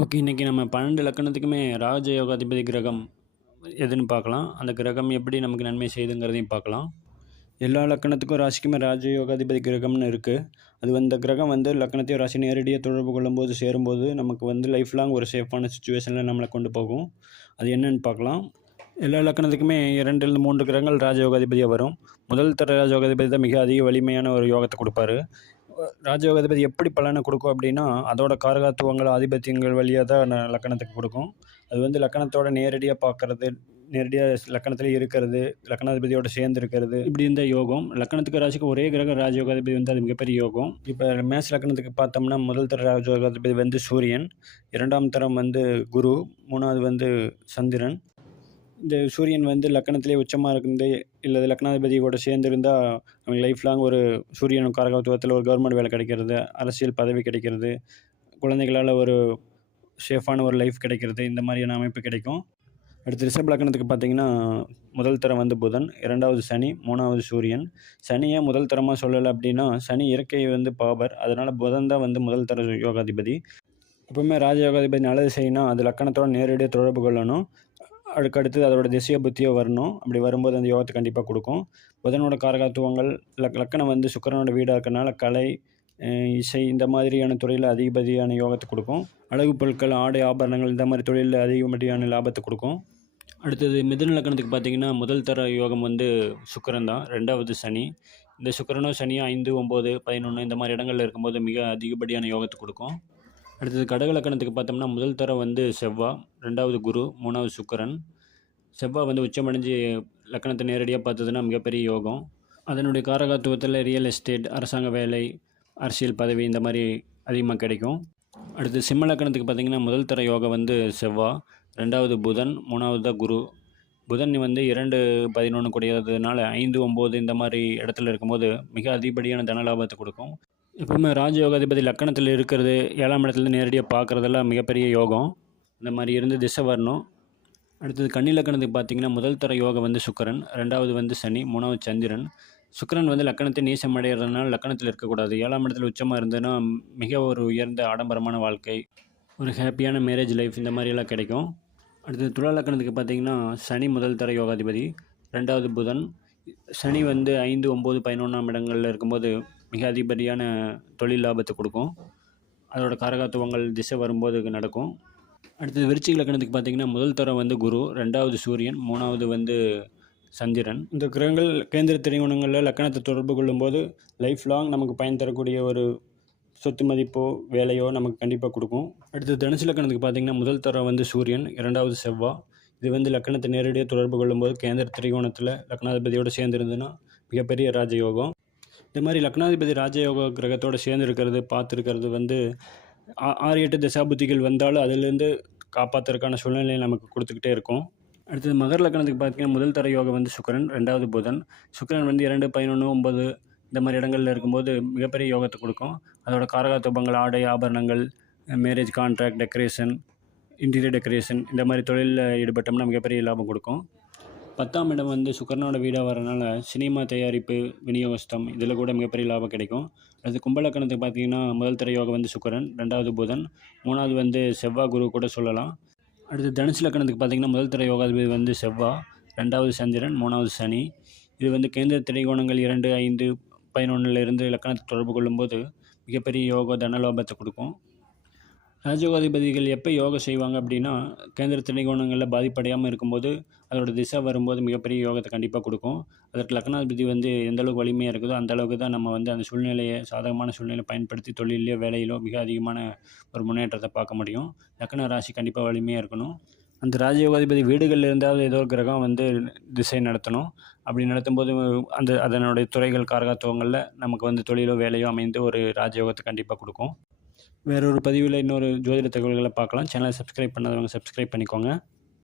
Okay இன்றைக்கி நம்ம பன்னெண்டு லக்கணத்துக்குமே ராஜ யோகாதிபதி கிரகம் எதுன்னு பார்க்கலாம். அந்த கிரகம் எப்படி நமக்கு நன்மை செய்யுதுங்கிறதையும் பார்க்கலாம். எல்லா லக்கணத்துக்கும் ராசிக்குமே ராஜ யோகாதிபதி கிரகம்னு இருக்குது அது அந்த கிரகம் வந்து லக்கணத்தையும் ராசி நேரடியாக தொடர்பு கொள்ளும்போது சேரும்போது நமக்கு வந்து லைஃப் லாங் ஒரு சேஃபான சுச்சுவேஷனில் நம்மளை கொண்டு போகும். அது என்னன்னு பார்க்கலாம். எல்லா லக்கணத்துக்குமே இரண்டிலிருந்து மூன்று கிரகங்கள் ராஜயோகாதிபதியாக வரும். முதல் தர ராஜயோகாதிபதி தான் மிக அதிக வலிமையான ஒரு யோகத்தை கொடுப்பாரு. ராஜயோகாதிபதி எப்படி பலனை கொடுக்கும் அப்படின்னா அதோட காரகத்துவங்கள் ஆதிபத்தியங்கள் வழியாக தான் லக்கணத்துக்கு கொடுக்கும். அது வந்து லக்கணத்தோட நேரடியாக பார்க்கறது நேரடியாக லக்கணத்தில் இருக்கிறது லக்கணாதிபதியோட சேர்ந்து இருக்கிறது இப்படி இருந்த யோகம் லக்கணத்துக்கு ராசிக்கு ஒரே கிரக ராஜயோகாதிபதி வந்து அது மிகப்பெரிய யோகம். இப்போ மேஷ லக்கணத்துக்கு பார்த்தோம்னா முதல் தர ராஜயோகாதிபதி வந்து சூரியன் இரண்டாம் தரம் வந்து குரு மூணாவது வந்து சந்திரன் இந்த சூரியன் வந்து லக்கணத்திலே உச்சமாக இருந்து இல்லை லக்னாதிபதியோட சேர்ந்து சேர்ந்துருந்தா அவங்க லைஃப் லாங் ஒரு சூரியன் காரகத்துவத்தில் ஒரு கவர்மெண்ட் வேலை கிடைக்கிறது அரசியல் பதவி கிடைக்கிறது குழந்தைகளால் ஒரு சேஃபான ஒரு லைஃப் கிடைக்கிறது இந்த மாதிரியான அமைப்பு கிடைக்கும். அடுத்து ரிஷப் லக்கணத்துக்கு பார்த்தீங்கன்னா முதல் தரம் வந்து புதன் இரண்டாவது சனி மூணாவது சூரியன். சனியை முதல் தரமாக சொல்லலை அப்படின்னா சனி இயற்கை வந்து பாபர் அதனால் புதன் தான் வந்து முதல் தர யோகாதிபதி. எப்பவுமே ராஜயோகாதிபதி நல்லது செய்யணும் அது லக்கணத்தோட நேரடியாக தொடர்பு கொள்ளணும். அடுக்கடுத்தது அதோட திசைய புத்தியோ வரணும். அப்படி வரும்போது அந்த யோகத்தை கண்டிப்பாக கொடுக்கும். புதனோட காரகத்துவங்கள் லக் லக்கணம் வந்து சுக்கிரனோட வீடாக இருக்கிறனால கலை இசை இந்த மாதிரியான துறையில் அதிகப்படியான யோகத்தை கொடுக்கும். அழகு பொருட்கள் ஆடை ஆபரணங்கள் இந்த மாதிரி தொழிலில் அதிகப்படியான லாபத்தை கொடுக்கும். அடுத்தது மிதுன லக்கணத்துக்கு பார்த்தீங்கன்னா முதல் தர யோகம் வந்து சுக்கரன் தான். ரெண்டாவது சனி. இந்த சுக்கரனோ சனியும் ஐந்து ஒம்பது பதினொன்று இந்த மாதிரி இடங்களில் இருக்கும்போது மிக அதிகப்படியான யோகத்தை கொடுக்கும். அடுத்தது கடகலக்கணத்துக்கு பார்த்தோம்னா முதல் தரம் வந்து செவ்வாய் ரெண்டாவது குரு மூணாவது சுக்கரன். செவ்வாய் வந்து உச்சமடைஞ்சு லக்கணத்தை நேரடியாக பார்த்ததுன்னா மிகப்பெரிய யோகம். அதனுடைய காரகத்துவத்தில் ரியல் எஸ்டேட் அரசாங்க வேலை அரசியல் பதவி இந்த மாதிரி அதிகமாக கிடைக்கும். அடுத்து சிம்ம லக்கணத்துக்கு பார்த்தீங்கன்னா முதல் தர யோகம் வந்து செவ்வாய் ரெண்டாவது புதன் மூணாவது தான் குரு. புதன் வந்து இரண்டு பதினொன்று கூடியதுனால ஐந்து ஒம்பது இந்த மாதிரி இடத்துல இருக்கும்போது மிக அதிகப்படியான தன லாபத்தை கொடுக்கும். எப்பவுமே ராஜயோகாதிபதி லக்கணத்தில் இருக்கிறது ஏழாம் இடத்துல நேரடியாக பார்க்குறதெல்லாம் மிகப்பெரிய யோகம். இந்த மாதிரி இருந்து திசை வரணும். அடுத்தது கன்னி லக்கணத்துக்கு பார்த்தீங்கன்னா முதல் தர யோகம் வந்து சுக்கரன் ரெண்டாவது வந்து சனி மூணாவது சந்திரன். சுக்கரன் வந்து லக்கணத்தை நீசம் அடைகிறதுனால லக்கணத்தில் இருக்கக்கூடாது. ஏழாம் இடத்துல உச்சமாக இருந்ததுன்னா மிக ஒரு உயர்ந்த ஆடம்பரமான வாழ்க்கை ஒரு ஹாப்பியான மேரேஜ் லைஃப் இந்த மாதிரியெல்லாம் கிடைக்கும். அடுத்தது துலா லக்கணத்துக்கு பார்த்தீங்கன்னா சனி முதல் தர யோகாதிபதி ரெண்டாவது புதன். சனி வந்து ஐந்து ஒம்பது பதினொன்றாம் இடங்களில் இருக்கும்போது மிக அதிகப்படியான தொழில் லாபத்தை கொடுக்கும். அதோட காரகத்துவங்கள் திசை வரும்போது நடக்கும். அடுத்தது விருச்சிக லக்கணத்துக்கு பார்த்தீங்கன்னா முதல் தரம் வந்து குரு ரெண்டாவது சூரியன் மூணாவது வந்து சந்திரன். இந்த கிரகங்கள் கேந்திர திரையுணங்களில் லக்கணத்தை தொடர்பு கொள்ளும்போது லைஃப் லாங் நமக்கு பயன் தரக்கூடிய ஒரு சொத்து மதிப்போ வேலையோ நமக்கு கண்டிப்பாக கொடுக்கும். அடுத்து தனுசு லக்கணத்துக்கு பார்த்தீங்கன்னா முதல் தரம் வந்து சூரியன் இரண்டாவது செவ்வாய் இது வந்து லக்கணத்தை நேரடியாக தொடர்பு கொள்ளும்போது கேந்திர திரிகோணத்தில் லக்னாதிபதியோடு சேர்ந்துருந்துன்னா மிகப்பெரிய ராஜயோகம். இந்த மாதிரி லக்னாதிபதி ராஜயோக கிரகத்தோட சேர்ந்து இருக்கிறது பார்த்துருக்கிறது வந்து ஆ- ஆறு எட்டு தசாபுத்திகள் வந்தாலும் அதுலேருந்து காப்பாற்றுறதுக்கான சூழ்நிலையை நமக்கு கொடுத்துக்கிட்டே இருக்கும். அடுத்தது மகர லக்னத்துக்கு பார்த்தீங்கன்னா முதல் தர யோகம் வந்து சுக்கரன் ரெண்டாவது புதன். சுக்கரன் வந்து இரண்டு பதினொன்று ஒம்பது இந்த மாதிரி இடங்கள்ல இருக்கும்போது மிகப்பெரிய யோகத்தை கொடுக்கும். அதோட காரகத்துவங்கள் ஆடை ஆபரணங்கள் marriage contract decoration interior decoration இந்த மாதிரி தொழிலில் ஈடுபட்டோம்னா மிகப்பெரிய லாபம் கொடுக்கும். பத்தாம் இடம் வந்து சுக்கரனோட வீடாக வரனால சினிமா தயாரிப்பு விநியோகஸ்தம் இதில் கூட மிகப்பெரிய லாபம் கிடைக்கும். அது கும்பலக்கணத்துக்கு பார்த்தீங்கன்னா முதல் திரையோகம் வந்து சுக்கரன் ரெண்டாவது புதன் மூணாவது வந்து செவ்வாய் குரு கூட சொல்லலாம். அடுத்து தனுசு லக்கணத்துக்கு பார்த்தீங்கன்னா முதல் திரை யோகாதிபதி வந்து செவ்வாய் ரெண்டாவது சந்திரன் மூணாவது சனி. இது வந்து கேந்திர திரைகோணங்கள் இரண்டு ஐந்து பதினொன்றிலிருந்து இருந்து லக்கணத்தை தொடர்பு கொள்ளும்போது மிகப்பெரிய யோக தனலோபத்தை கொடுக்கும். ராஜயோகாதிபதிகள் எப்போ யோகா செய்வாங்க அப்படின்னா கேந்திர திணைகோணங்களில் பாதிப்படையாமல் இருக்கும்போது அதோடய திசை வரும்போது மிகப்பெரிய யோகத்தை கண்டிப்பாக கொடுக்கும். அதற்கு லக்னாதிபதி வந்து எந்த அளவுக்கு வலிமையாக இருக்குதோ அந்த அளவுக்கு தான் நம்ம வந்து அந்த சூழ்நிலையை சாதகமான சூழ்நிலையை பயன்படுத்தி தொழிலையோ வேலையிலோ மிக அதிகமான ஒரு முன்னேற்றத்தை பார்க்க முடியும். லக்ன ராசி கண்டிப்பாக வலிமையாக இருக்கணும். அந்த ராஜயோகாதிபதி வீடுகளில் இருந்தாவது ஏதோ ஒரு கிரகம் வந்து திசை நடத்தணும். அப்படி நடத்தும்போது அந்த அதனுடைய துறைகள் காரகத்துவங்களில் நமக்கு வந்து தொழிலோ வேலையோ அமைந்து ஒரு ராஜயோகத்தை கண்டிப்பாக கொடுக்கும். வேறொரு பதிவில் இன்னொரு ஜோதிட தகவல்களை பார்க்கலாம். சேனலை சப்ஸ்கிரைப் பண்ணாதவங்க சப்ஸ்கிரைப் பண்ணிக்கோங்க.